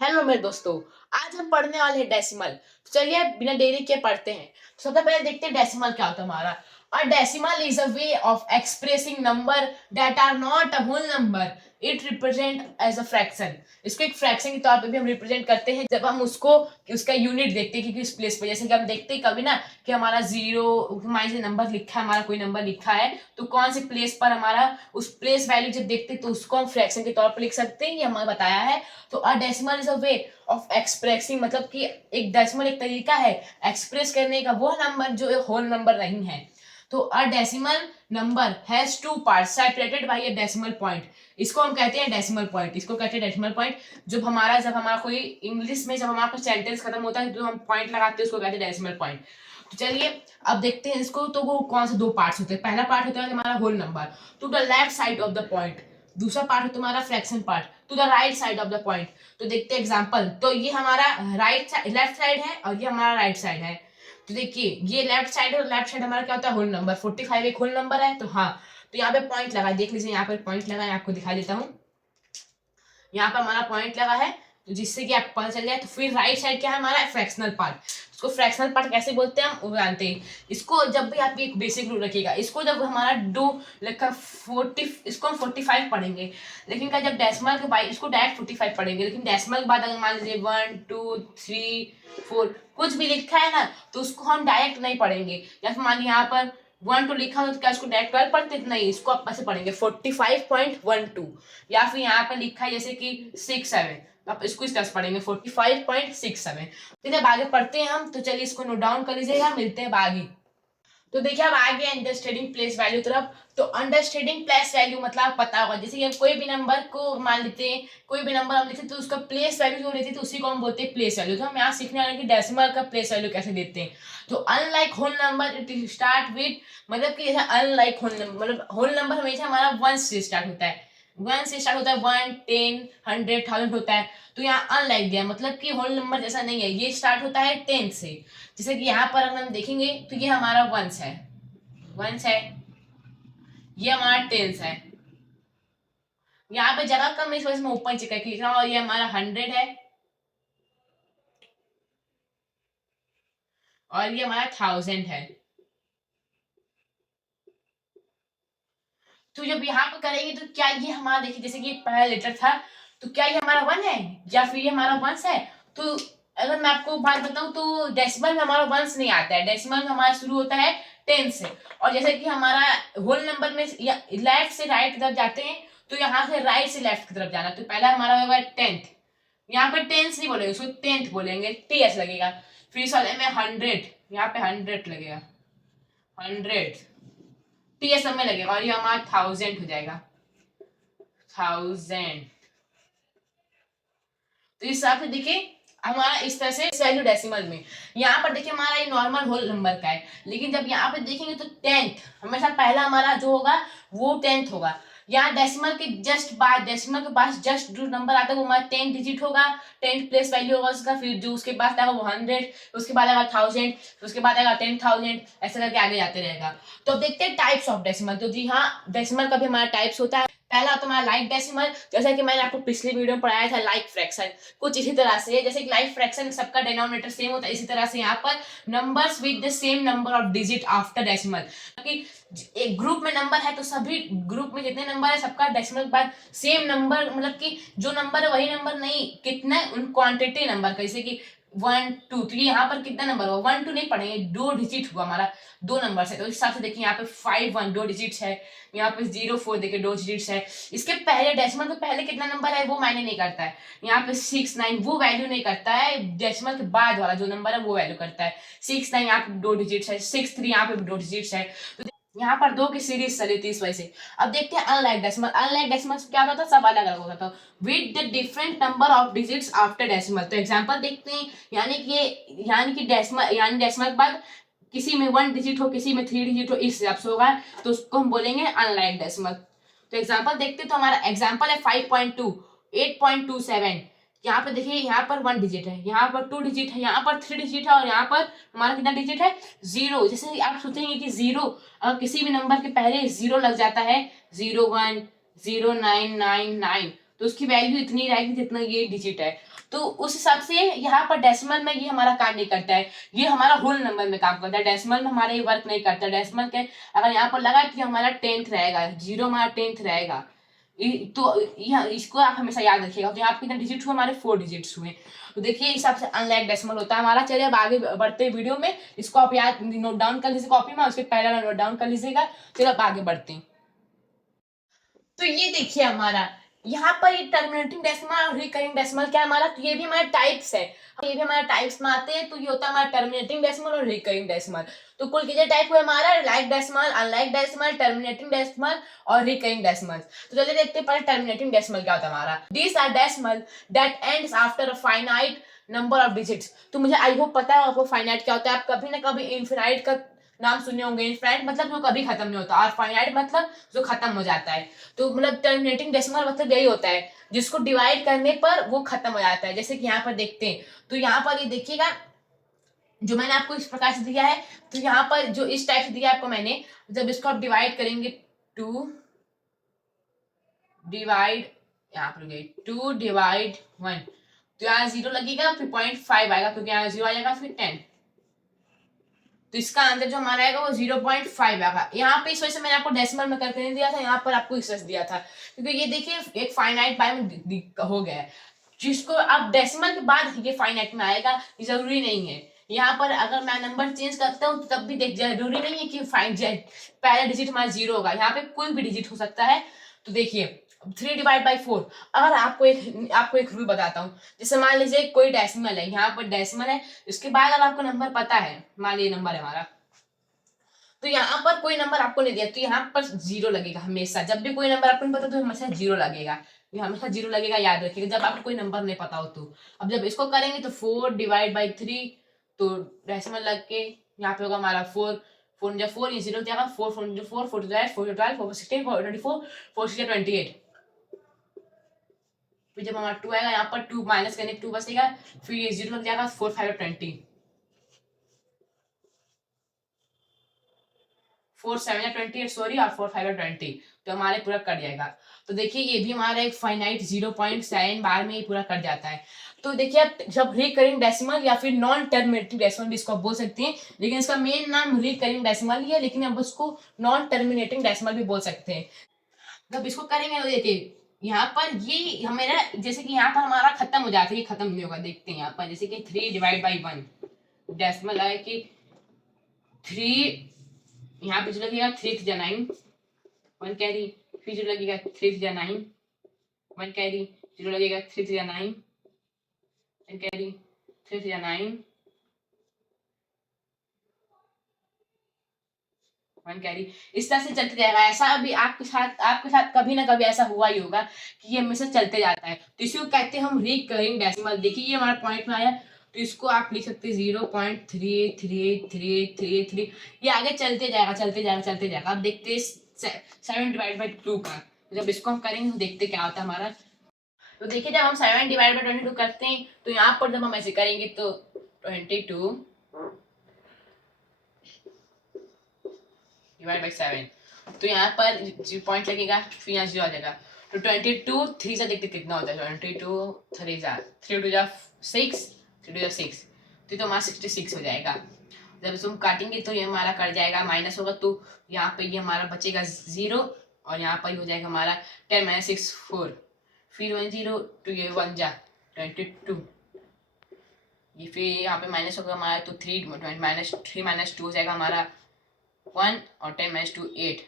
Hello मेरे दोस्तों। आज हम पढ़ने वाले हैं डेसिमल। तो चलिए बिना देरी के पढ़ते हैं। तो सबसे पहले देखते हैं डेसिमल क्या होता है हमारा। A decimal is a way of expressing number that are not a whole number. It represent as a fraction. इसको एक फ्रैक्शन के तौर पे भी हम रिप्रेजेंट करते हैं जब हम उसको उसका यूनिट देखते हैं कि किस प्लेस पे। जैसे कि हम देखते हैं कभी ना कि हमारा जीरो हमारे से नंबर लिखा है, हमारा कोई नंबर लिखा है तो कौन से प्लेस पर हमारा उस प्लेस वैल्यू जब देखते हैं तो उसको हम फ्रैक्शन के तौर पर लिख सकते हैं, ये हमें बताया है। तो a decimal is a way of expressing, मतलब कि एक डेसिमल एक तरीका है एक्सप्रेस करने का वो नंबर जो एक होल नंबर नहीं है। तो a decimal number has two part separated by a decimal point. इसको हम कहते हैं डेसिमल पॉइंट। इसको कहते हैं डेसिमल पॉइंट। जब हमारा कोई इंग्लिश में जब हमारा कोई सेंटेंस खत्म होता है तो हम पॉइंट लगाते हैं, उसको कहते हैं डेसिमल पॉइंट। तो चलिए अब देखते हैं इसको। तो वो कौन से दो पार्ट्स होते हैं। पहला पार्ट होता है हमारा whole number to the left side of the point. दूसरा पार्ट है तुम्हारा fraction part to the right side of the point. तो देखते हैं एग्जांपल। तो ये हमारा लेफ्ट साइड है और ये हमारा राइट साइड है। तो देखिए ये लेफ्ट साइड और लेफ्ट साइड हमारा क्या होता है होल नंबर। 45 एक होल नंबर है। तो हाँ, तो यहाँ पे पॉइंट लगा, देख लीजिए यहाँ पे पॉइंट लगा है, आपको दिखा देता हूँ। यहाँ पर हमारा पॉइंट लगा है तो जिससे कि आपको पता चल जाए। तो फिर राइट साइड क्या है हमारा फ्रैक्शनल पार्ट। इसको फ्रैक्शनल पार्ट कैसे बोलते हैं हम वो जानते हैं। इसको जब भी आप एक बेसिक रूल रखिएगा, इसको जब हमारा डू लेकर 40 इसको हम 45 पढ़ेंगे, लेकिन क्या जब डेसिमल के बाद इसको डायरेक्ट 45 पढ़ेंगे। लेकिन डेसिमल के बाद अगर मान लीजिए 1 2 3 4 कुछ भी लिखा है ना तो उसको हम डायरेक्ट नहीं पढ़ेंगे। या फिर मान लीजिए यहाँ पर 1 2 लिखा हो तो क्या इसको डायरेक्ट 12 पढ़ते नहीं, इसको आप ऐसे पढ़ेंगे 45.12। या फिर यहाँ पर लिखा है जैसे कि 6 7, तो आप इसको इस तरह से पढ़ेंगे 45.67। फिर अब आगे पढ़ते हैं हम। तो चलिए इसको नोट डाउन कर लीजिएगा, मिलते हैं आगे। तो देखिए अब आगे अंडरस्टैंडिंग प्लेस वैल्यू तरफ। तो अंडरस्टैंडिंग प्लेस वैल्यू मतलब पता होगा, जैसे कि हम कोई भी नंबर को मान लेते हैं, कोई भी नंबर हम लेते हैं तो उसका प्लेस वैल्यू जो लेते हैं तो उसी को हम बोलते हैं प्लेस वैल्यू। तो हम यहाँ सीखने वाले कि डेसिमल का प्लेस वैल्यू कैसे देते हैं। तो unlike whole number it start with, मतलब कि अनलाइक होल नंबर, मतलब होल नंबर हमेशा हमारा 1 से स्टार्ट होता है। 1 से स्टार्ट होता है, 1 10 100 1000 होता है। तो यहाँ अनलाइक दिया मतलब कि होल नंबर जैसा नहीं है, ये स्टार्ट होता है 10 से। जैसे कि यहाँ पर अगर हम देखेंगे तो ये हमारा वंस है, वंस है, ये हमारा टेंस है। यहाँ पे जगह कम है इस वजह से मैं ऊपर नीचे करके लिख रहा हूँ। और ये हमारा 100 है और ये हमारा 1000 है। तो जब यहाँ पे करेंगे तो क्या ये हमारा, देखिए जैसे कि पहला लेटर था तो क्या ये हमारा 1 है या फिर ये हमारा वंस है। तो अगर मैं आपको बात बताऊं तो डेसिमल में हमारा वंस नहीं आता है, डेसिमल में हमारा शुरू होता है 10 से। और जैसे कि हमारा होल नंबर में लेफ्ट से राइट की तरफ जाते हैं तो यहाँ से राइट से लेफ्ट की तरफ जाना। तो पहला हमारा होगा 10th, यहाँ पे टेंस नहीं बोलेंगे, उसको 10th बोलेंगे, टीएस लगेगा। फिर इस वाले में 100, यहाँ पे 100 लगेगा, 100 टीएस में लगेगा। और ये हमारा 1000 हो जाएगा, 1000। तो इस हिसाब से देखिए हमारा इस तरह से वैल्यू डेसिमल में। यहाँ पर देखिए हमारा ये नॉर्मल होल नंबर का है, लेकिन जब यहाँ पे देखेंगे तो 10th हमेशा पहला हमारा जो होगा वो 10th होगा। यहाँ डेसिमल के जस्ट बाद, डेसिमल के पास जस्ट जो नंबर आता है वो हमारा 10 डिजिट होगा, 10 प्लेस वैल्यू होगा उसका। फिर जो उसके बाद आएगा वो 100, उसके बाद आएगा 1000, उसके बाद आएगा 10,000, ऐसे करके आगे जाते रहेगा। तो अब देखते हैं टाइप्स ऑफ डेसिमल। तो जी हाँ, डेसिमल का भी हमारा टाइप्स होता है। पहला होता है हमारा लाइक डेसिमल, जैसा कि मैंने आपको पिछले वीडियो में पढ़ाया था लाइक फ्रैक्शन। कुछ इसी तरह से, जैसे कि लाइक फ्रैक्शन सबका डिनोमिनेटर सेम होता है, इसी तरह से यहाँ पर numbers with the same number of digit after decimal. कि एक ग्रुप में नंबर है तो सभी ग्रुप में जितने नंबर है सबका डेसिमल के बाद सेम नंबर, मतलब कि जो नंबर है वही नंबर नहीं, कितना उन क्वांटिटी नंबर का। जैसे कि 1 2, तो ये यहाँ पर कितना नंबर हुआ, 1 2 नहीं पढ़ेंगे, 2 डिजिट हुआ हमारा, 2 नंबर है। तो इस हिसाब से देखिए यहाँ पे 5 1 2 डिजिट्स है, यहाँ पे 0 4 देखिए 2 डिजिट्स है। इसके पहले डेसिमल के पहले कितना नंबर है वो मायने नहीं करता है। यहाँ पे 6 9 वो वैल्यू नहीं करता है, डेसिमल के बाद वाला जो नंबर है वो वैल्यू करता है। 6 9 यहाँ पे 2 डिजिट्स है, 6 3 यहाँ पे 2 डिजिट्स है। तो यहाँ पर 2 की सीरीज चली थी इस वजह से। अब देखते हैं अनलाइक डेसिमल। अनलाइक डेसिमल क्या होता था, सब अलग अलग होता था with the different number of digits after decimal. तो एग्जांपल देखते हैं, यानी कि डेसिमल के बाद किसी में 1 डिजिट हो, किसी में 3 डिजिट हो, इस हिसाब से होगा तो उसको हम बोलेंगे अनलाइक डेसिमल। तो एग्जांपल देखते हैं। तो हमारा एग्जांपल है 5.2 8.27। यहाँ पे देखिए यहाँ पर 1 डिजिट है, यहाँ पर 2 डिजिट है, यहाँ पर 3 डिजिट है और यहाँ पर हमारा कितना डिजिट है 0। जैसे आप सोचेंगे कि 0 अगर किसी भी नंबर के पहले 0 लग जाता है, 0 1 0 9 9 9, तो उसकी वैल्यू इतनी रहेगी जितना ये डिजिट है। तो उस हिसाब से यहाँ पर डेसिमल में ये हमारा काम नहीं करता है, ये हमारा होल नंबर में काम करता है, डेसिमल में हमारा ये वर्क नहीं करता। डेसिमल के अगर यहाँ पर लगा कि हमारा 10th रहेगा, 0 हमारा 10th रहेगा, तो यह इसको आप हमेशा याद रखिएगा। तो यहाँ पे कितने डिजिट हुए, हमारे 4 डिजिट्स हुए। तो देखिए इस हिसाब से अनलाइक डेसिमल होता है हमारा। चलिए अब आगे बढ़ते हैं वीडियो में, इसको आप याद नोट डाउन कर लीजिए कॉपी में, उसके पहले नोट डाउन कर लीजिएगा। चलो अब आगे बढ़ते हैं। तो ये देखिए हमारा यहाँ पर ये टर्मिनेटिंग डेसिमल और रिकरिंग डेसिमल क्या है हमारा, तो ये भी हमारे टाइप्स है, ये भी हमारे टाइप्स में आते हैं। तो ये होता है हमारा टर्मिनेटिंग डेसिमल और रिकरिंग डेसिमल। तो कुल कितने टाइप हुए हमारा, like decimal, unlike decimal, terminating decimal और रिकरिंग डेसिमल। तो चलिए देखते हैं पहले टर्मिनेटिंग डेसिमल क्या होता है हमारा। These are decimal that ends after a finite number of digits. तो मुझे आई होप पता है आपको फाइनाइट क्या होता है। आप कभी ना कभी इनफिनाइट का नाम सुने होंगे। इनफिनाइट मतलब जो कभी खत्म नहीं होता, और फाइनाइट मतलब जो खत्म हो जाता है। तो मतलब टर्मिनेटिंग डेसिमल मतलब यही होता है जिसको डिवाइड करने पर वो खत्म हो जाता है। जैसे कि यहाँ पर देखते हैं, तो यहाँ पर ये देखिएगा जो मैंने आपको इस प्रकार से दिया है, तो यहाँ पर जो इस टाइप से दिया आपको मैंने, जब इसको आप डिवाइड करेंगे, 2 डिवाइड, यहाँ पर गई 2 डिवाइड 1, तो यहाँ 0 लगेगा, फिर 0.5 आएगा, क्योंकि यहाँ 0 आ जाएगा, फिर 10। तो इसका आंसर जो हमारा आएगा वो 0.5 आएगा। यहाँ पे इस वजह से मैंने आपको डेसिमल में करके नहीं दिया था, यहाँ पर आपको इस वजह से दिया था क्योंकि ये देखिए एक फाइनाइट बाय में हो गया है, जिसको अब डेसिमल के बाद ये फाइनाइट में आएगा, ये जरूरी नहीं है। यहाँ पर अगर मैं नंबर चेंज करता हूँ तो तब भी देख, जरूरी नहीं है कि पहला डिजिट हमारा 0 होगा, यहाँ पे कोई भी डिजिट हो सकता है। तो देखिए 3 डिवाइड बाई 4, अगर आपको एक रूल बताता हूँ। जैसे मान लीजिए कोई डेसिमल है, यहाँ पर डेसिमल है, इसके बाद अगर आपको नंबर पता है, मान लीजिए नंबर है हमारा, तो यहाँ पर कोई नंबर आपको नहीं दिया, तो यहाँ पर 0 लगेगा हमेशा। जब भी कोई नंबर आपको नहीं पता तो हमेशा 0 लगेगा, ये हमेशा 0 लगेगा, याद रखिएगा जब आपको कोई नंबर नहीं पता हो तो। अब जब इसको करेंगे तो 4 डिवाइड बाई 3, तो डेसिमल लग के यहाँ पे होगा हमारा 4, 4 जब 4 ये 0 जाएगा, 4 4 4 4 12 4 12 4 16 4 24 4 6 28। फिर जब हमारा 2 आएगा, यहाँ पर 2 माइनस करने 2 बचेगा, फिर ये 0 लग जाएगा, 4 5 20, 4 7 28 सॉरी, और 4 5 20, तो हमारे पूरा कट जाएगा। तो देखिए ये भी हमारा एक फाइनाइट 0.7 बार में ही पूरा कट जाता है। तो देखिए आप जब रिकरिंग डेसिमल या फिर नॉन टर्मिनेटिंग डेसिमल भी इसको आप बोल सकते हैं, लेकिन इसका मेन नाम रिकरिंग डेसिमल ही है, लेकिन आप उसको नॉन टर्मिनेटिंग डेसिमल भी बोल सकते हैं। जब इसको करेंगे तो देखिए यहाँ पर ये हमारा, जैसे कि यहाँ पर हमारा खत्म हो जाता है, ये खत्म नहीं होगा। देखते हैं यहाँ पर जैसे कि 3 डिवाइड बाई 1 डेसिमल है कि 3, यहाँ पे जो लगेगा 3 जा 9 1 कैरी, फिर जो लगेगा 3 जा 9 1 कैरी, 0 लगेगा 3 जा 9 1 कैरी, 3 जा 9 1 कैरी। इस तरह से चलते जाएगा। ऐसा अभी आपके साथ कभी ना कभी ऐसा हुआ ही होगा कि ये हमेशा चलते जाता है। तो इसको कहते हैं हम रिकरिंग डेसिमल। देखिए ये हमारा पॉइंट में आया, तो इसको आप लिख सकते हैं 0.333333, ये आगे चलते जाएगा चलते जाएगा चलते जाएगा। आप देखते हैं 7 डिवाइड बाई 2 का, जब इसको हम करेंगे तो देखते क्या होता है हमारा। तो देखिए जब हम 7 डिवाइड बाई 22 करते हैं, तो यहाँ पर जब हम ऐसे करेंगे तो 22 डिवाइड बाई 7, तो यहाँ पर पॉइंट लगेगा, फिर यहाँ 0 आ जाएगा। तो 22 3 से देखते कितना होता है, 22 3 जा 3 2 जा 6 3 2 जा 6, तो ये तो हमारा 66 हो जाएगा। जब इसको हम काटेंगे तो ये हमारा कट जाएगा, माइनस होगा, तो यहाँ पे ये हमारा बचेगा 0, और यहाँ पर हो जाएगा हमारा 10 माइनस 6 4, फिर 1 0, तो ये 1 जा 22, ये फिर यहाँ पे माइनस होगा हमारा, तो 3 माइनस 2 हो जाएगा हमारा 1, और 10 माइनस 2 8,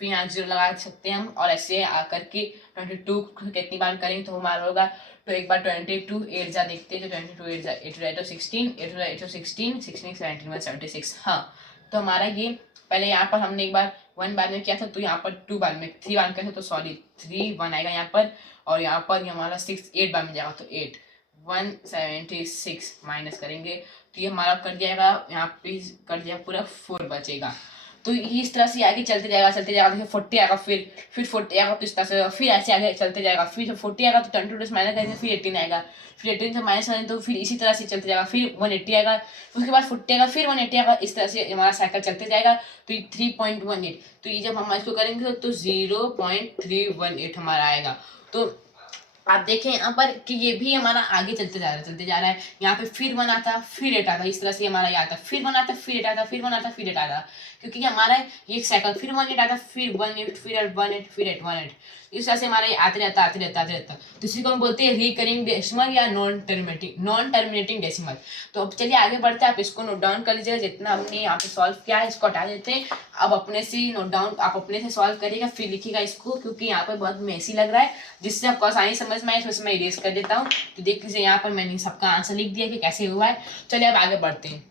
फिर यहाँ 0 लगा सकते हैं हम। और ऐसे आकर के 22 कितनी बार करेंगे तो हमारा होगा, तो एक बार 22 8 जा देखते हैं, तो 22 8 जा 8 16 8 16 16 17 76। हाँ, तो हमारा ये पहले यहाँ पर हमने एक बार 1 बार में किया था, तो यहाँ पर 2 बार में 3 बार किया था, तो सॉरी 3 1 आएगा यहाँ पर, और यहाँ पर हमारा 6 8 बार में जाएगा, तो 8 176 माइनस करेंगे तो ये हमारा कट जाएगा, यहाँ पे कट जाएगा पूरा 4 बचेगा। तो इस तरह से आगे चलते जाएगा देखिए 40 आएगा, फिर 40 आएगा, तो इस तरह से फिर ऐसे आगे चलते जाएगा, फिर 40 आएगा तो 22 माइनस करेंगे, फिर 18 आएगा, फिर 18 से माइनस करेंगे तो फिर इसी तरह से चलते जाएगा, फिर 180 आएगा, उसके बाद 40 आएगा, फिर 180 आएगा, इस तरह से हमारा साइकिल चलते जाएगा। तो ये 3.18, तो ये जब हम इसको करेंगे तो 0.318 हमारा आएगा। तो आप देखें यहाँ पर कि ये भी हमारा आगे चलते जा रहा है। यहाँ पे फिर 1 आता, फिर 8 आता, इस तरह से हमारा ये आता, फिर 1 आता, फिर 8 आता, फिर 1 आता, फिर 8 आता, क्योंकि हमारा ये एक साइकिल, फिर 1 8 आता, फिर 1 8, फिर 1 8, फिर 8 1 8, इस तरह से हमारा ये आते रहता। तो इसी को हम बोलते हैं रिकरिंग डेसिमल या नॉन टर्मिनेटिंग डेसिमल। तो अब चलिए आगे बढ़ते हैं, आप इसको नोट डाउन कर लीजिएगा, जितना हमने यहाँ पे सॉल्व किया है इसको हटा देते हैं। अब अपने से नोट डाउन, आप अपने से सॉल्व करिएगा, फिर लिखिएगा इसको, क्योंकि यहाँ पर बहुत मेसी लग रहा है, जिससे आपको आसानी समझ में आए। इसमें मैं इरेज कर देता हूँ। तो देख लीजिए यहाँ पर मैंने सबका आंसर लिख दिया कि कैसे हुआ है। चलिए अब आगे बढ़ते हैं।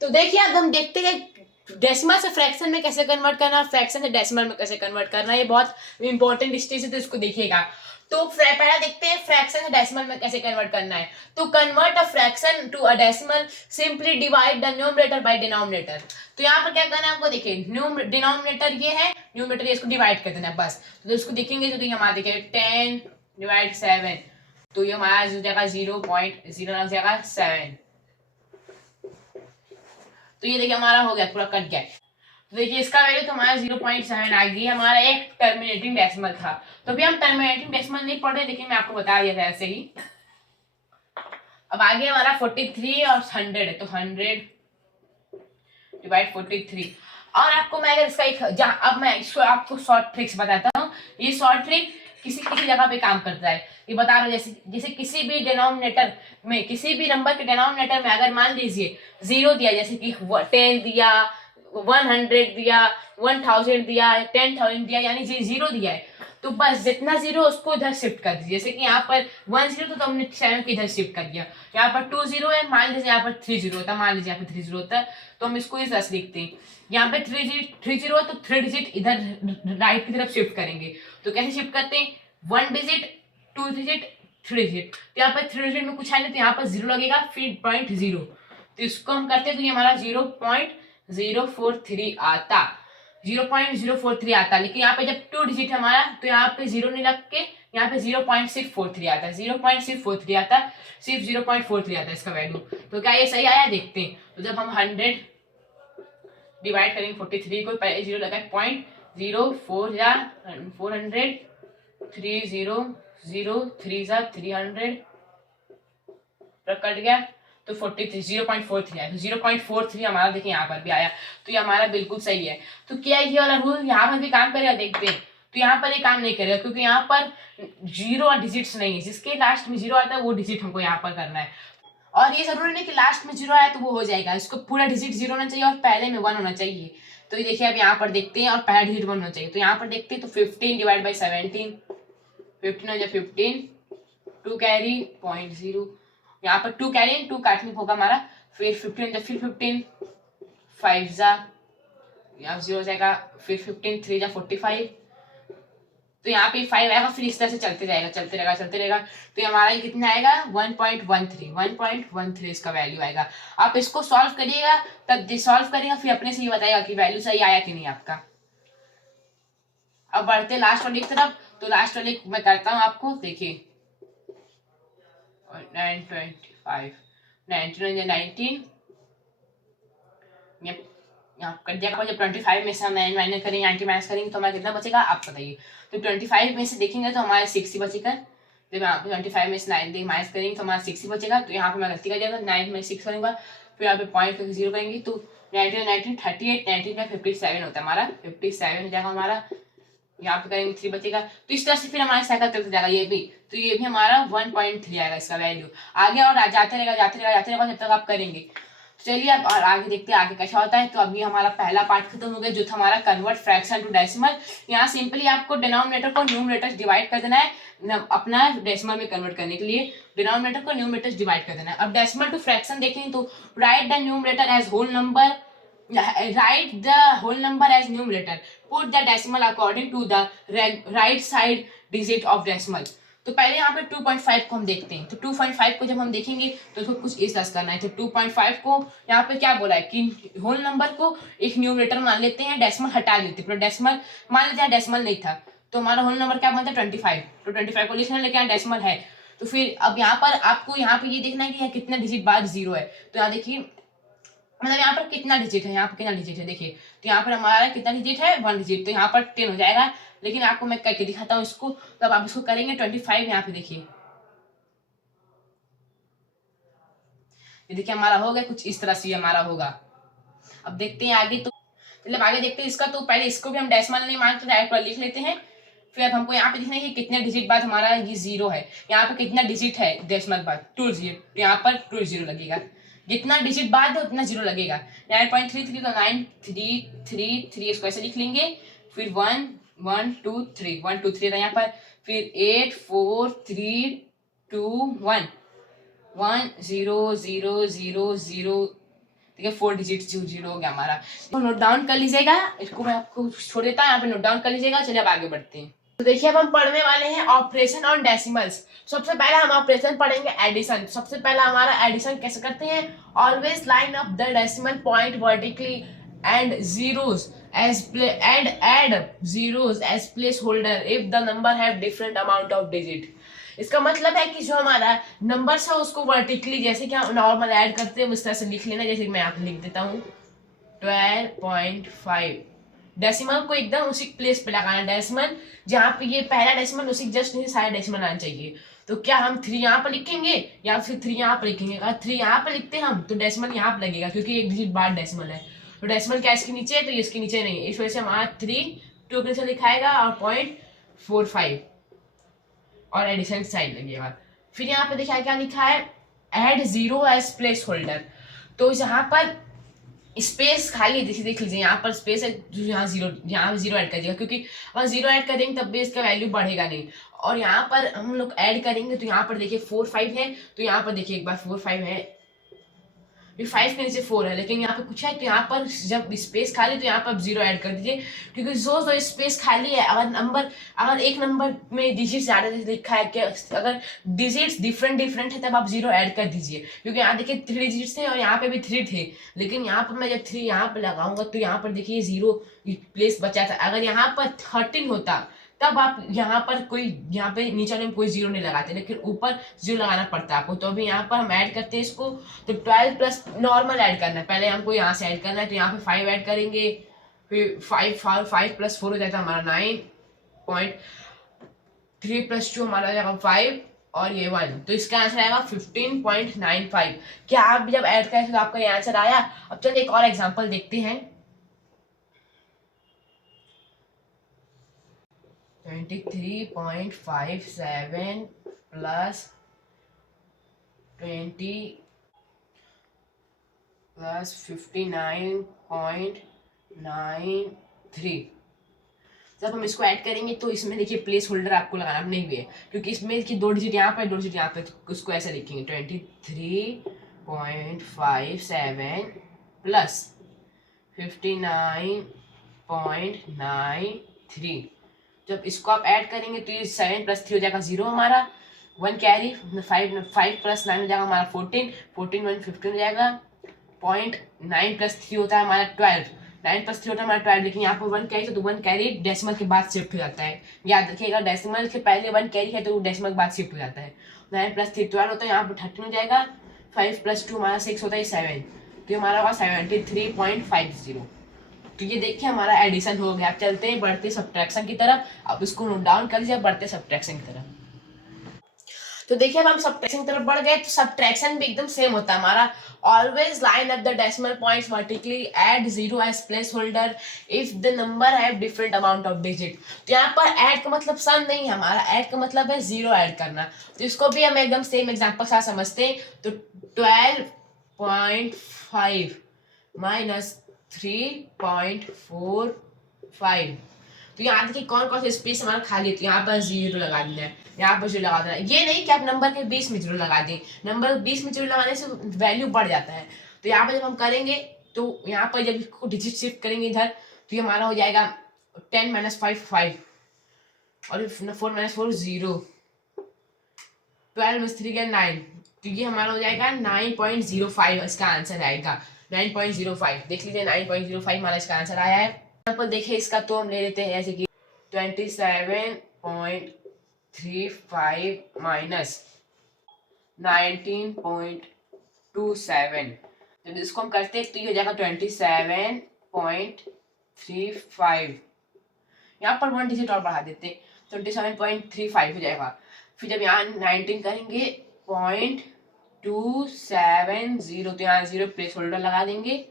तो देखिए अब हम देखते हैं डेसिमल से फ्रैक्शन में कैसे कन्वर्ट करना, फ्रैक्शन से डेसिमल में कैसे कन्वर्ट करना, ये बहुत इंपॉर्टेंट स्टेज है, तो इसको देखिएगा। तो पहला देखते हैं फ्रैक्शन से डेसिमल में कैसे कन्वर्ट करना है। तो convert a fraction to a decimal, simply divide the numerator by denominator. तो यहाँ पर क्या करना है आपको, देखिए डिनोमिनेटर ये है, न्यूमरेटर इसको डिवाइड कर देना है बस। तो इसको देखेंगे तो हमारा देखिए 10 डिवाइड 7, तो ये हमारा हो जाएगा 0.0 लग जाएगा 7। तो ये देखिए हमारा हो गया, पूरा कट गया। तो देखिए इसका वैल्यू तो हमारा 0.7 आ गई, हमारा एक टर्मिनेटिंग डेसिमल था। तो अभी हम टर्मिनेटिंग डेसिमल नहीं पढ़ रहे, लेकिन मैं आपको बता दिया था ऐसे ही। अब आगे हमारा 43 और 100 है, तो 100 डिवाइड 43। और आपको मैं अगर इसका एक अब मैं इसको आपको शॉर्ट ट्रिक्स बताता हूँ। ये शॉर्ट ट्रिक किसी किसी जगह पे काम करता है, ये बता रहा हूँ। जैसे किसी भी डिनोमिनेटर में, किसी भी नंबर के डिनोमिनेटर में अगर मान लीजिए 0 दिया, जैसे कि 10 दिया, 100 दिया, 1000 दिया, 10,000 दिया, यानी 0 दिया है, तो बस जितना 0 उसको इधर शिफ्ट कर दीजिए। जैसे कि यहाँ पर 1 0 तो हमने 7 को इधर शिफ्ट कर दिया। यहाँ पर 2 0 है, मान लीजिए यहाँ पर 3 0 होता है, मान लीजिए यहाँ पर 3 0 होता है, तो हम इसको इस तरह से लिखते हैं। यहाँ पे 3 0 है, तो 3 डिजिट इधर राइट की तरफ शिफ्ट करेंगे। तो कैसे शिफ्ट करते हैं, 1 डिजिट, 2 डिजिट, 3 डिजिट। तो यहाँ पर 3 डिजिट में कुछ है नहीं, तो यहाँ पर 0 लगेगा, फिर 0.0, तो इसको हम करते हैं, तो ये हमारा 0.043 आता, 0.043 आता। लेकिन यहाँ पे जब 2 डिजिट हमारा, तो यहाँ पे 0 नहीं लग के यहाँ पे 0.643 आता है, 0.643 आता, सिर्फ 0.43 आता है इसका वैल्यू। तो क्या ये सही आया, देखते हैं। तो जब हम 100 डिवाइड करेंगे 43 को, पहले 0 लगा, 0.04 या 400, 3 0 0 3 जा 300, कट गया, तो 43 0.43 आया। तो 0.43 हमारा देखिए यहाँ पर भी आया, तो ये हमारा बिल्कुल सही है। तो क्या ये वाला रूल यहाँ पर भी काम करेगा, देखते हैं। तो यहाँ पर ये काम नहीं करेगा, क्योंकि यहाँ पर 0 डिजिट्स नहीं है, जिसके लास्ट में 0 आता है वो डिजिट हमको यहाँ पर करना है। और ये जरूरी नहीं कि लास्ट में 0 आया तो वो हो जाएगा, इसको पूरा डिजिट 0 होना चाहिए और पहले में 1 होना चाहिए। तो ये देखिए अब यहाँ पर देखते हैं, और पहला डिजिट 1 होना चाहिए। तो यहाँ पर देखते हैं, तो 15 डिवाइड बाई 17, 15 हो जाए 15, 2 कैरी 0.0, यहाँ पर 2 कैरी 2 काटने होगा हमारा, फिर 15 जब फिर 15, 5 जा, यहाँ 0 हो जाएगा, फिर 15 3 जा 45, तो यहाँ पे 5 आएगा, फिर इस तरह से चलते रहेगा। तो हमारा ये कितना आएगा, 1.13 इसका वैल्यू आएगा। आप इसको सॉल्व करिएगा, तब सॉल्व करेगा फिर अपने से ये बताएगा कि वैल्यू सही आया कि नहीं आपका। अब बढ़ते लास्ट वाले की तरफ। तो लास्ट वाले मैं करता हूँ आपको, देखिए 925, 19 यहाँ कर दिया। जब 25 में से हम 9 माइनस करेंगे, 90 माइनस करेंगे, तो हमारा कितना बचेगा आप बताइए। तो 25 में से देखेंगे तो हमारे 6 ही बचेगा। जब यहाँ पे 25 में से 9 माइनस करेंगे तो हमारा 6 ही बचेगा। तो यहाँ पे मैं गलती कर दिया, 9 में 6 करूँगा, फिर यहाँ पे पॉइंट 0 करेंगे, तो 19 38 19 का 57 होता है हमारा, 57 हो जाएगा हमारा। यहाँ पे करेंगे 3 बचेगा। तो इस तरह से फिर हमारा साइकिल चलता जाएगा। ये भी, तो ये भी हमारा 1.3 आएगा इसका वैल्यू। आगे और जाते रहेगा जब तक आप करेंगे। चलिए अब और आगे देखते हैं आगे कैसा होता है। तो अभी हमारा पहला पार्ट खत्म हो गया, जो था हमारा कन्वर्ट फ्रैक्शन टू डेसिमल। यहाँ सिंपली आपको डिनोमिनेटर को न्यूमरेटर डिवाइड कर देना है अपना डेसिमल में कन्वर्ट करने के लिए। डिनोमिनेटर को न्यूमरेटर डिवाइड कर देना है। अब डेसिमल टू फ्रैक्शन देखें तो write the numerator as whole number, write the whole number as numerator, put the decimal according to the right side digit of decimal। तो पहले यहाँ पे 2.5 को हम देखते हैं। तो 2.5 को जब हम देखेंगे तो इसको कुछ इस तरह करना है। तो 2.5 को यहाँ पे क्या बोला है कि होल नंबर को एक न्यूमरेटर मान लेते हैं, डेसिमल हटा देते हैं। डेसिमल मान लेते हैं, डेसिमल नहीं था तो हमारा होल नंबर क्या बनता है 25। तो 25 को लिखना है, लेकिन यहाँ डेसिमल है। तो फिर अब यहाँ पर आपको यहाँ पे ये देखना है कि यहाँ कितना डिजिट बाद 0 है। तो यहाँ देखिए मतलब यहाँ पर कितना डिजिट है, यहाँ पर कितना डिजिट है देखिए, तो यहाँ पर हमारा कितना डिजिट है, 1 डिजिट, तो यहाँ पर 10 हो जाएगा। लेकिन आपको मैं करके दिखाता हूँ इसको, तब आप इसको करेंगे 25, यहाँ पे देखिए, ये देखिए हमारा हो गया कुछ इस तरह से हमारा होगा। अब देखते हैं आगे, तो मतलब आगे देखते हैं इसका, तो पहले इसको भी हम डेसिमल नहीं मानते, डायरेक्ट लिख लेते हैं। फिर अब हमको यहाँ पे दिखना है कि कितने डिजिट बाद हमारा ये 0 है, यहाँ पे कितना डिजिट है डेसिमल बाद 2 जीरो, तो यहाँ पर 2 जीरो लगेगा, जितना डिजिट बाद है उतना 0 लगेगा। 9.33 तो 9333 इसको ऐसे लिख लेंगे, फिर 1 1 2 3 1 2 3 था यहाँ पर, फिर 8 4 3 2 1 1 0 0 0 0, ठीक है 4 डिजिट 0 हो गया हमारा। तो नोट डाउन कर लीजिएगा, इसको मैं आपको छोड़ देता हूँ, यहाँ पे नोट डाउन कर लीजिएगा। चलिए अब आगे बढ़ते हैं। तो देखिए अब हम पढ़ने वाले हैं ऑपरेशन ऑन डेसिमल्स। सबसे पहले हम ऑपरेशन पढ़ेंगे एडिशन। सबसे पहला हमारा एडिशन कैसे करते हैं, always line up the decimal point vertically and zeros as add zeros as placeholder if the number have different amount of digit। इसका मतलब है कि जो हमारा नंबर है उसको वर्टिकली, जैसे कि हम नॉर्मल ऐड करते हैं उस तरह से लिख लेना। जैसे कि मैं यहाँ पे लिख देता हूँ 12.5, डेसिमल को एकदम उसी प्लेस पे लगाना, डेसिमल जहाँ पे ये पहला डेसिमल उसी जस्ट नीचे सारा डेसिमल आना चाहिए। तो क्या हम 3 यहाँ पर लिखेंगे या फिर 3 यहाँ पर लिखेंगे, अगर 3 यहाँ पर लिखते हैं हम तो डेसिमल यहाँ पर लगेगा, क्योंकि एक डिजिट बाद डेसिमल है। तो डेसिमल क्या इसके नीचे है, तो ये इसके नीचे नहीं है, इस वजह से हमारा 3 2 के नीचे लिखाएगा और 0.45 और एडिशन साइन लगेगा। फिर यहाँ पे देखिए क्या लिखा है, add zero as place holder. तो यहाँ पर स्पेस खाली है, देखिए देख लीजिए यहाँ पर स्पेस है, जो यहाँ जीरो ऐड करिएगा, क्योंकि अगर जीरो ऐड करेंगे तब भी इसका वैल्यू बढ़ेगा नहीं। और यहाँ पर हम लोग ऐड करेंगे तो यहाँ पर देखिए 4 5 है, तो यहाँ पर देखिए एक बार 4 5 है, फिर 5 के नीचे 4 है, लेकिन यहाँ पे कुछ है, तो यहाँ पर जब स्पेस खाली तो यहाँ पर 0 ऐड कर दीजिए, क्योंकि जो स्पेस खाली है, अगर एक नंबर में डिजिट ज्यादा लिखा है कि अगर डिजिट्स डिफरेंट है तब आप 0 ऐड कर दीजिए, क्योंकि यहाँ देखिए 3 डिजिट्स थे और यहाँ पे भी 3 थे, लेकिन यहाँ पर मैं जब 3 यहाँ पे लगाऊंगा तो यहाँ पर देखिए 0 प्लेस बचा था। अगर यहाँ पर 13 होता तब आप यहाँ पर कोई, यहाँ पे नीचे वाले में कोई 0 नहीं लगाते, लेकिन ऊपर 0 लगाना पड़ता है आपको। तो अभी यहाँ पर हम ऐड करते हैं इसको, तो 12 प्लस नॉर्मल ऐड करना है, पहले हमको यहाँ से ऐड करना है, तो यहाँ पे 5 ऐड करेंगे, फिर 5 प्लस 4 हो जाता है हमारा 9.3 प्लस 2 हमारा हो जाएगा 5 और ये 1, तो इसका आंसर आएगा 15.95। क्या आप जब ऐड करें तो आपका ये आंसर आया। अब चलिए एक और एग्जाम्पल देखते हैं। 23.57 प्लस 20 प्लस 59.93। जब हम इसको ऐड करेंगे तो इसमें देखिए प्लेस होल्डर आपको लगाना नहीं हुए, क्योंकि इसमें कि 2 डिजिट यहाँ पर 2 डिजिट यहाँ पे, तो उसको ऐसे लिखेंगे 23.57 प्लस 59.93। जब इसको आप ऐड करेंगे तो ये 7 प्लस 3 हो जाएगा 0 हमारा, 1 कैरी, 5 प्लस 9 हो जाएगा हमारा 14 1 15 हो जाएगा, 0.9 प्लस 3 होता है हमारा 12, 9 प्लस 3 होता है हमारा 12, लेकिन यहाँ पर 1 कैरी तो 1 कैरी डेसिमल के बाद शिफ्ट हो जाता है। याद रखिएगा डेसिमल के पहले 1 कैरी है तो डेसिमल के बाद शिफ्ट हो जाता है। 9 प्लस 3 12 होता है, यहाँ पर 13 हो जाएगा, 5 प्लस 2 हमारा 6 होता है 7, तो हमारा होगा 73.50। तो ये देखिए हमारा एडिशन हो गया। अब चलते हैं बढ़ते सब्ट्रैक्शन की तरफ, अब इसको नोट डाउन कर लीजिए, बढ़ते सब्ट्रैक्शन की तरफ। तो देखिए अब हम सब्ट्रैक्शन की तरफ बढ़ गए, तो सब्ट्रैक्शन भी एकदम सेम होता है हमारा, always line up the decimal points vertically, add zero as place holder if the number have different amount of digit. तो यहाँ पर ऐड का मतलब सम नहीं है हमारा, ऐड का मतलब है 0 ऐड करना। तो इसको भी हम एकदम सेम एग्जांपल के साथ समझते हैं। तो 12.5 माइनस 3.45, तो यहाँ देखिए कौन कौन सा स्पेस हमारा खाली है, तो यहाँ पर 0 लगा देना है, यहाँ पर 0 लगा देना है। ये नहीं कि आप नंबर के 20 में 0 लगा दें, नंबर 20 में 0 लगाने से वैल्यू बढ़ जाता है। तो यहाँ पर जब हम करेंगे तो यहाँ पर जब इसको डिजिट शिफ्ट करेंगे इधर, तो ये हमारा हो जाएगा 10 माइनस 5 5 और 4 माइनस 4 0, 12 माइनस 3 गया 9, तो ये हमारा हो जाएगा 9.05, इसका आंसर आएगा 9.05। देख लीजिए 9.05 हमारा इसका आंसर आया है। यहाँ पर देखिए इसका तो हम ले लेते हैं जैसे कि 27.35 माइनस 19.27, जब इसको हम करते हैं तो ये हो जाएगा 27.35। यहाँ पर 1 डिजिट और बढ़ा देते हैं, 27.35 हो जाएगा। फिर जब यहाँ 19 करेंगे 0.270, तो यहाँ 0 प्लेस होल्डर लगा देंगे।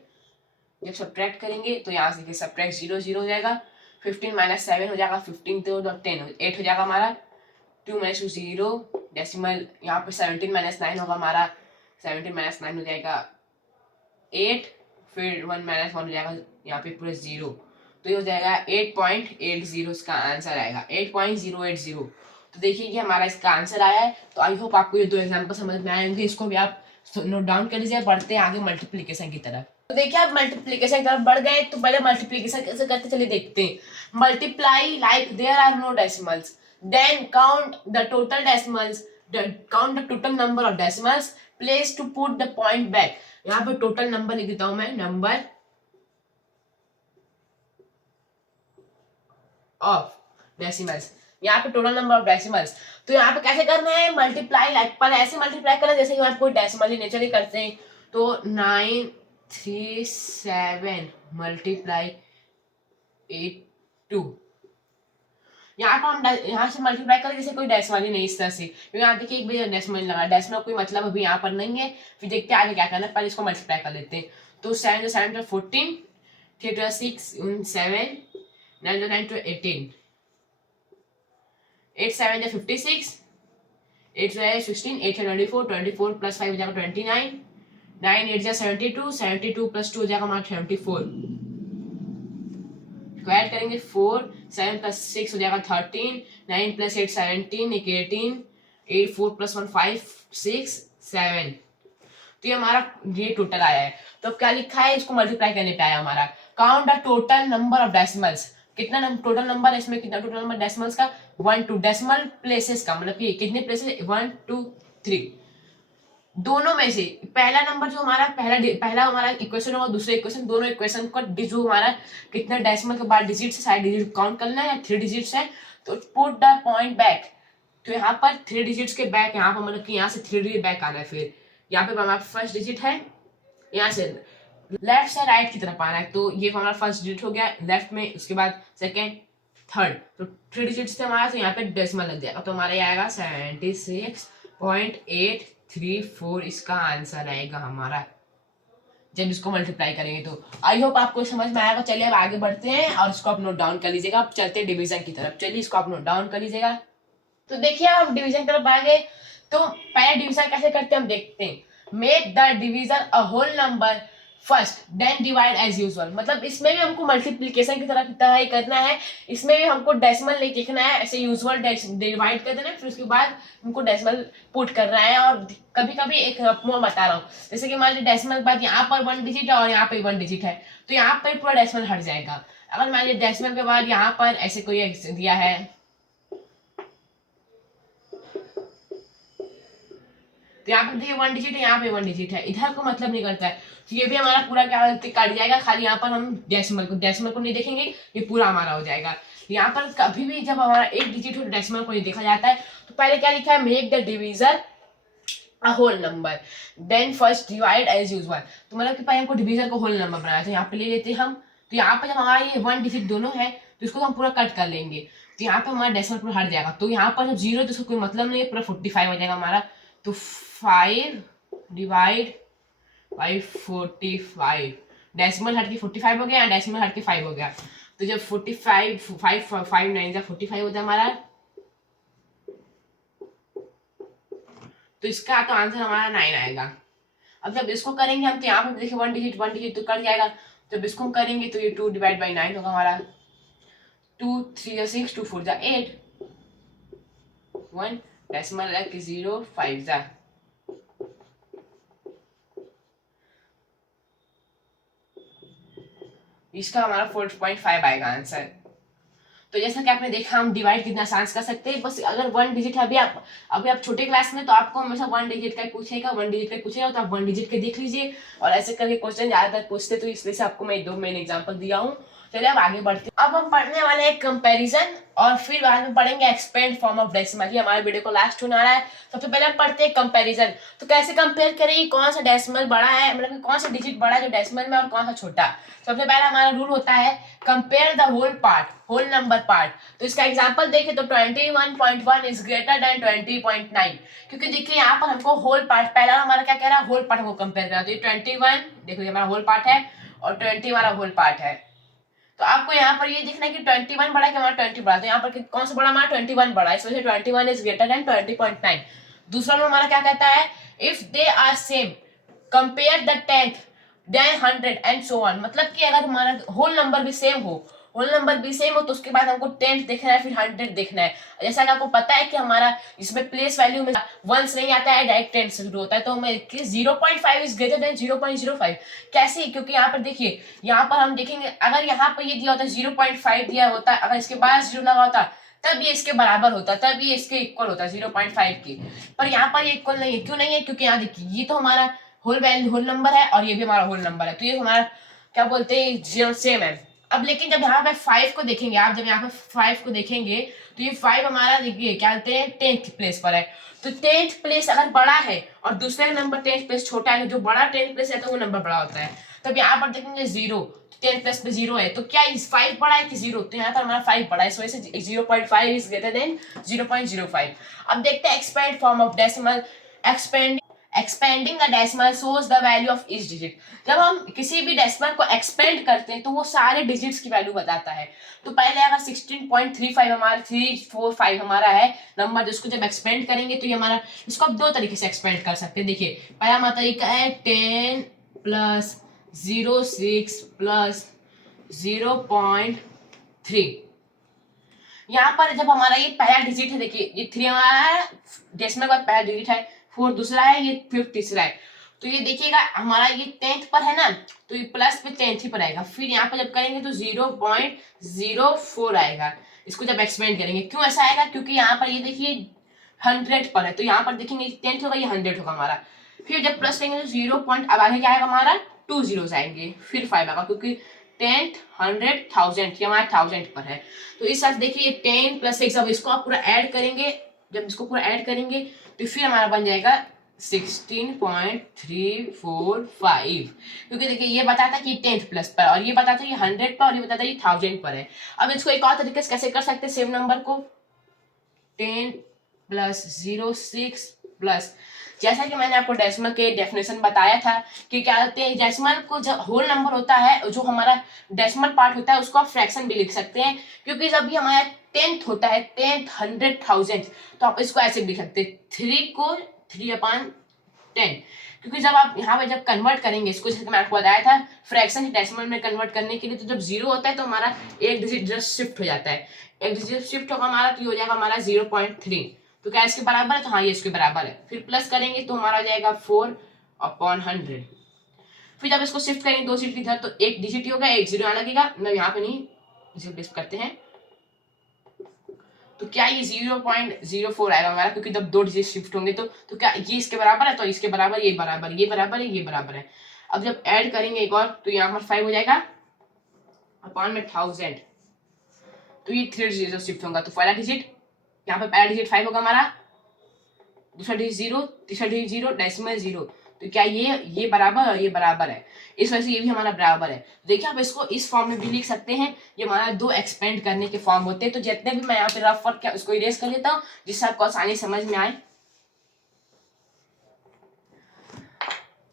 जब सब्ट्रैक्ट करेंगे तो यहाँ से सब्ट्रैक्ट 0 0 हो जाएगा। 15 माइनस 7 हो जाएगा, 15 तो 10 8 हो जाएगा हमारा। 2 माइनस 2 0, डेसिमल यहाँ पे 17 माइनस 9 होगा हमारा, 17 माइनस 9 हो जाएगा 8, फिर 1 माइनस 1 हो जाएगा यहाँ पे पूरे 0, तो ये हो जाएगा 8.80 इसका आंसर आएगा, 8.080। तो देखिए ये हमारा इसका आंसर आया है। तो आई होप आपको ये दो एग्जाम्पल समझ में आए होंगे, इसको भी आप नोट डाउन कर लीजिए। बढ़ते हैं आगे मल्टीप्लीकेशन की तरफ। तो देखिए आप मल्टीप्लीकेशन की तरफ बढ़ गए, तो पहले मल्टीप्लीकेशन कैसे करते चलिए देखते हैं। Multiply like there are no decimals, then count the total decimals, count the total number of decimals, place to put the point back. यहाँ पे टोटल नंबर लिख देता हूं मैं, नंबर ऑफ डेसिमल्स, यहाँ पे टोटल नंबर ऑफ डेसिमल्स। तो यहाँ पे कैसे करना है, मल्टीप्लाई लाइक पर ऐसे मल्टीप्लाई करना जैसे कि कोई डेसिमल ही नेचर ही करते हैं। तो 937 मल्टीप्लाई 82, यहाँ पर हम यहाँ से मल्टीप्लाई करें जैसे कोई डेसिमल ही नहीं इस तरह से, क्योंकि यहाँ देखिए एक भी डेसिमल लगा, डेसिमल कोई मतलब अभी यहाँ पर नहीं है। फिर देखते हैं आगे क्या करना है, पहले इसको मल्टीप्लाई कर लेते हैं। तो 7 7 14, 3 6 7, 9 9 18, 8 7 56, 8 16, 8 24, 24 प्लस 5 हो जाएगा 29, 9 8 72, 72 प्लस 2 हो जाएगा हमारा 74। ऐड करेंगे 4, 7 प्लस 6 हो जाएगा 13, 9 प्लस 8 17, 18, 8 4 प्लस 1 5 6 7। तो ये हमारा ये टोटल आया है। तो अब क्या लिखा है, इसको मल्टीप्लाई करने पे आया हमारा। Count the total number of decimals, कितना टोटल नंबर है इसमें, कितना टोटल नंबर डेसिमल्स का, 1 2, डेसिमल प्लेसेस का मतलब कि कितने प्लेसेस, 1 2 3, दोनों में से पहला नंबर जो हमारा पहला हमारा इक्वेशन होगा, दूसरा इक्वेशन, दोनों इक्वेशन का जो हमारा कितना डेसिमल के बाद डिजिट से सारे डिजिट काउंट करना है, या 3 डिजिट्स है तो पुट द पॉइंट बैक। तो यहाँ पर 3 डिजिट्स के बैक, यहाँ पर मतलब कि यहाँ से 3 डिजिट बैक आना है। फिर यहाँ पे हमारा फर्स्ट डिजिट है, यहाँ से लेफ्ट से राइट की तरफ आना है। तो ये हमारा फर्स्ट डिजिट हो गया लेफ्ट में, उसके बाद सेकेंड थर्ड, तो 3 डिजिट्स थे हमारा, तो यहाँ पे डेसिमल लग जाएगा। तो हमारा ये आएगा 76.834, इसका आंसर आएगा हमारा जब इसको मल्टीप्लाई करेंगे। तो आई होप आपको समझ में आएगा। चलिए अब आगे बढ़ते हैं और इसको आप नोट डाउन कर लीजिएगा। अब चलते हैं डिवीजन की तरफ, चलिए इसको आप नोट डाउन कर लीजिएगा। तो देखिए आप डिवीजन की तरफ आ गए, तो पहले डिवीजन कैसे करते हैं हम देखते हैं। Make the division a whole number first, then divide as usual. मतलब इसमें भी हमको मल्टीप्लीकेशन की तरह ही करना है, इसमें भी हमको डेसिमल नहीं लिखना है, ऐसे यूजुअल डिवाइड कर देना है, फिर उसके बाद हमको डेसिमल पुट करना है। और कभी कभी एक मैं बता रहा हूँ, जैसे कि मान लीजिए डेसिमल के बाद यहाँ पर 1 डिजिट है और यहाँ पे 1 डिजिट है, तो यहाँ पर पूरा डेसिमल हट जाएगा। अगर मान लीजिए डेसिमल के बाद यहाँ पर ऐसे कोई दिया है, तो यहाँ पर देखिए 1 डिजिट है, यहाँ पे 1 डिजिट है, इधर को मतलब नहीं करता है। तो ये भी हमारा पूरा क्या कट जाएगा, खाली यहाँ पर हम डेसिमल को नहीं देखेंगे, ये पूरा हमारा हो जाएगा। यहाँ पर कभी भी जब हमारा एक डिजिट हो डेसिमल को नहीं देखा जाता है। तो पहले क्या लिखा है, make the divisor a whole number, then first divide as usual. तो मतलब कि पहले हमको डिवीजर को होल नंबर बनाया, तो यहाँ पे ले लेते हैं हम। तो यहाँ पर जब हमारा ये 1 डिजिट दोनों है, तो इसको हम पूरा कट कर लेंगे, तो यहाँ पे हमारा डेसिमल पूरा हट जाएगा। तो यहाँ पर जब 0 तो उसको कोई मतलब नहीं है, पूरा 45 हो जाएगा हमारा। तो 5 डिवाइड बाई 45, डेसिमल हट के 45 हो गया, डेसिमल हट के 5 हो गया। तो जब 45 5 9 जा 45 होता है हमारा, तो इसका तो आंसर हमारा 9 आएगा। अब जब इसको करेंगे हम, तो यहाँ पर देखिए 1 डिजिट तो कट जाएगा। जब इसको हम करेंगे तो ये 2 डिवाइड बाई 9 होगा हमारा। 2 3 जा 6, 2 4 जा 8, 1 डेसिमल है कि 0 5 जा, इसका हमारा 4.5 आएगा आंसर। तो जैसा कि आपने देखा हम डिवाइड कितना आसान कर सकते हैं। बस अगर 1 डिजिट है, अभी आप छोटे क्लास में, तो आपको हमेशा 1 डिजिट का पूछेगा, 1 डिजिट का पूछेगा, तो आप 1 डिजिट के देख लीजिए। और ऐसे करके क्वेश्चन ज्यादातर पूछते, तो इसलिए से आपको मैं 2 मेन एग्जांपल दिया हूँ। चलिए अब आगे बढ़ते हैं। अब हम पढ़ने वाले हैं कंपैरिजन और फिर बाद में पढ़ेंगे एक्सपेंड फॉर्म ऑफ डेसिमल। ये हमारे वीडियो को लास्ट होने आ रहा है। सबसे पहले हम पढ़ते हैं कंपैरिजन। तो कैसे कंपेयर करें कौन सा डेसिमल बड़ा है, मतलब कि कौन सा डिजिट बड़ा है जो डेसिमल में और कौन सा छोटा। सबसे पहले हमारा रूल होता है compare the whole part, whole number part. तो इसका एग्जांपल देखें तो 21.1 इज ग्रेटर देन 20.9, क्योंकि देखिए यहाँ पर हमको होल पार्ट, पहला हमारा क्या कह रहा है, होल पार्ट हमको कंपेयर करना। तो ये 21 देखो ये हमारा होल पार्ट है और 20 हमारा होल पार्ट है। तो आपको यहाँ पर ये दिखना है कि 21 बड़ा है कि हमारा 20 बड़ा। तो यहाँ पर कौन सा बड़ा, हमारा 21 बड़ा है, इस वजह से 21 इज ग्रेटर देन 20.9। दूसरा में हमारा क्या कहता है, if they are same compare the 10th then 100 and so on. मतलब कि अगर हमारा होल नंबर भी सेम हो, होल नंबर भी सेम हो तो उसके बाद हमको 10th देखना है, फिर 100 देखना है। जैसा कि आपको पता है कि हमारा इसमें प्लेस वैल्यू में 1 नहीं आता है, डायरेक्ट 10 से शुरू होता है। तो हमें 0.5 इज ग्रेटर देन 0.05। कैसे, क्योंकि यहाँ पर देखिए, यहाँ पर हम देखेंगे अगर यहाँ पर ये दिया होता 0.5 दिया होता, अगर इसके बाद 0 लगा होता तब ये इसके बराबर होता, तब ये इसके इक्वल होता 0.5 की। पर यहाँ पर ये इक्वल नहीं है, क्यों नहीं है, क्योंकि यहाँ देखिए ये तो हमारा होल वैल्यू, होल नंबर है और ये भी हमारा होल नंबर है, तो ये हमारा क्या बोलते हैं, जीरो सेम है। अब लेकिन जब यहाँ पे 5 को देखेंगे आप, जब यहाँ पे 5 को देखेंगे तो ये 5 हमारा देखिए क्या बोलते हैं 10th प्लेस पर है। तो 10th प्लेस अगर बड़ा है और दूसरे नंबर 10th प्लेस छोटा है, तो जो बड़ा 10th प्लेस है तो वो नंबर बड़ा होता है। तब यहाँ पर देखेंगे 0, 10 प्लस पे 0 है, तो क्या इस 5 बड़ा है कि 0, तो यहाँ पर हमारा 5 बड़ा है, इस वजह से 0.5 इज ग्रेटर देन 0.05। अब देखते हैं expand form of decimal. Expanding the decimal shows the value of each digit. जब हम किसी भी डेसिमल को एक्सपेंड करते हैं तो वो सारे डिजिट्स की वैल्यू बताता है। तो पहले अगर 16.35 हमारा 345 हमारा है नंबर, जिसको जब एक्सपेंड करेंगे तो ये हमारा, इसको आप दो तरीके से एक्सपेंड कर सकते हैं। देखिए पहला हमारा तरीका है 10 प्लस 06 प्लस 0.3। यहाँ पर जब हमारा ये पहला डिजिट है, देखिए ये 3 हमारा है, डेसिमल का पहला डिजिट है, 4 दूसरा है, ये 5 तीसरा है। तो ये देखिएगा हमारा ये 10th पर है ना, तो ये प्लस पे 10th ही पर आएगा। फिर यहाँ पर जब करेंगे तो 0.04 आएगा, इसको जब एक्सपेंड करेंगे। क्यों ऐसा आएगा, क्योंकि यहाँ पर ये देखिए 100 पर है, तो यहाँ पर देखेंगे 10th होगा, ये 100 होगा हमारा। फिर जब प्लस करेंगे तो 0 पॉइंट, अब आगे क्या आएगा हमारा 2 zeros आएंगे, फिर 5 आएगा, क्योंकि 10th 100 1000 ये हमारा 1000 पर है। तो इस साथ देखिए 10 प्लस 6, अब इसको आप पूरा ऐड करेंगे, जब इसको पूरा ऐड करेंगे तो फिर हमारा बन जाएगा 16.345, क्योंकि देखिए ये बताता है कि 10th प्लस पर, और ये बताता है ये 100 पर, और ये बताता है ये 1000 पर है। अब इसको एक और तरीके से कैसे कर सकते हैं सेम नंबर को, 10 प्लस 06 प्लस, जैसा कि मैंने आपको डेसिमल के डेफिनेशन बताया था कि क्या कहते हैं, डेसिमल को जब होल नंबर होता है, जो हमारा डेसिमल पार्ट होता है उसको आप फ्रैक्शन भी लिख सकते हैं, क्योंकि जब भी हमारा 10th होता है, 10th 100 1000, तो आप इसको ऐसे लिख सकते हैं 3 को 3/10, क्योंकि जब आप यहाँ पे जब कन्वर्ट करेंगे इसको, जैसे मैं आपको बताया था फ्रैक्शन डेसिमल में कन्वर्ट करने के लिए, तो जब 0 होता है तो हमारा एक डिजिट जस्ट शिफ्ट हो जाता है, एक डिजिट शिफ्ट होगा हमारा, तो ये हो जाएगा हमारा 0.3। तो क्या इसके बराबर है, तो हाँ ये इसके बराबर है। फिर प्लस करेंगे तो हमारा हो जाएगा 4/100। फिर जब इसको शिफ्ट करेंगे 2 डिजिट इधर, तो एक डिजिट ही होगा, एक 0 यहाँ लगेगा, मतलब यहाँ पे नहीं, इसे बेस करते हैं, तो क्या ये 0.04 आएगा हमारा, क्योंकि जब 2 डिजिट शिफ्ट होंगे तो क्या ये इसके बराबर है, तो इसके बराबर, ये बराबर, ये बराबर है, ये बराबर है। अब जब ऐड करेंगे एक और, तो यहाँ पर 5 हो जाएगा अपॉन में 1000, तो ये 3 डिजिट शिफ्ट होगा। तो पहला डिजिट यहाँ पे पहला डिजिट 5 होगा हमारा, दूसरा डिजिट 0, तीसरा डिजिट 0, डेसिमल 0, तो क्या ये बराबर और ये बराबर है, इस वजह से ये भी हमारा बराबर है। देखिए आप इसको इस फॉर्म में भी लिख सकते हैं, ये हमारा 2 एक्सपेंड करने के फॉर्म होते हैं। तो जितने भी मैं यहाँ पे रफ वर्क उसको इरेज कर लेता हूँ, जिससे आपको आसानी समझ में आए।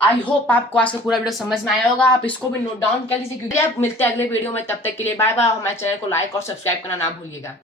आई होप आपको आज का पूरा वीडियो समझ में आया होगा, आप इसको भी नोट डाउन कर लीजिए, क्योंकि आप मिलते हैं अगले वीडियो में। तब तक के लिए बाय बाय। हमारे चैनल को लाइक और सब्सक्राइब करना ना भूलिएगा।